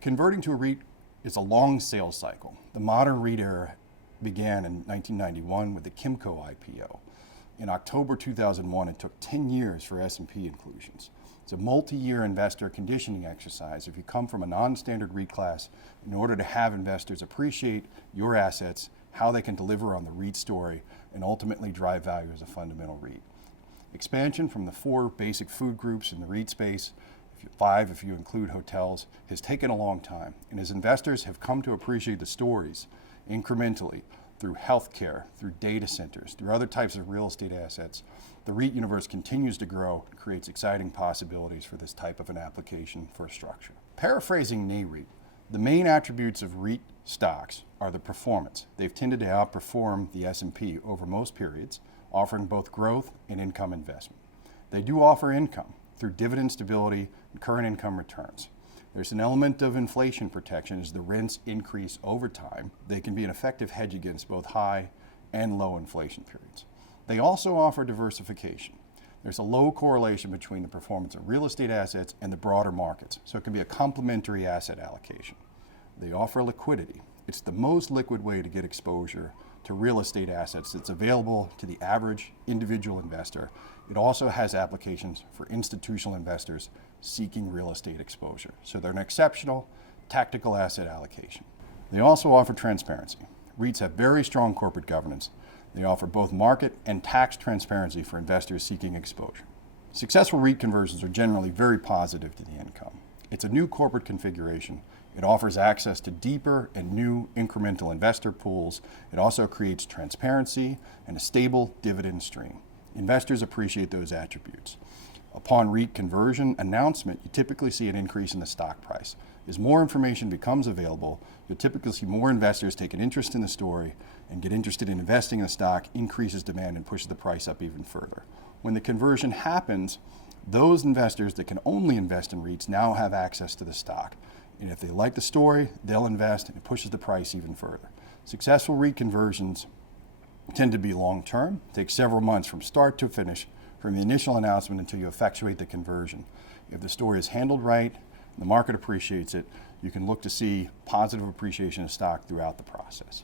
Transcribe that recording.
Converting to a REIT is a long sales cycle. The modern REIT era began in 1991 with the Kimco IPO. In October 2001, it took 10 years for S&P inclusions. It's a multi-year investor conditioning exercise if you come from a non-standard REIT class in order to have investors appreciate your assets, how they can deliver on the REIT story, and ultimately drive value as a fundamental REIT. Expansion from the 4 basic food groups in the REIT space, 5 if you include hotels, has taken a long time, and as investors have come to appreciate the stories incrementally through healthcare, through data centers, through other types of real estate assets, the REIT universe continues to grow and creates exciting possibilities for this type of an application for a structure. Paraphrasing NAREIT, the main attributes of REIT stocks are the performance. They've tended to outperform the S&P over most periods, offering both growth and income investment. They do offer income through dividend stability and current income returns. There's an element of inflation protection as the rents increase over time. They can be an effective hedge against both high and low inflation periods. They also offer diversification. There's a low correlation between the performance of real estate assets and the broader markets, so it can be a complementary asset allocation. They offer liquidity. It's the most liquid way to get exposure to real estate assets that's available to the average individual investor. It also has applications for institutional investors seeking real estate exposure. So they're an exceptional tactical asset allocation. They also offer transparency. REITs have very strong corporate governance. They offer both market and tax transparency for investors seeking exposure. Successful REIT conversions are generally very positive to the income. It's a new corporate configuration. It offers access to deeper and new incremental investor pools. It also creates transparency and a stable dividend stream. Investors appreciate those attributes. Upon REIT conversion announcement, you typically see an increase in the stock price. As more information becomes available, you'll typically see more investors take an interest in the story and get interested in investing in the stock, increases demand, and pushes the price up even further. When the conversion happens, those investors that can only invest in REITs now have access to the stock. And if they like the story, they'll invest, and it pushes the price even further. Successful REIT conversions tend to be long-term, take several months from start to finish, from the initial announcement until you effectuate the conversion. If the story is handled right, the market appreciates it, you can look to see positive appreciation of stock throughout the process.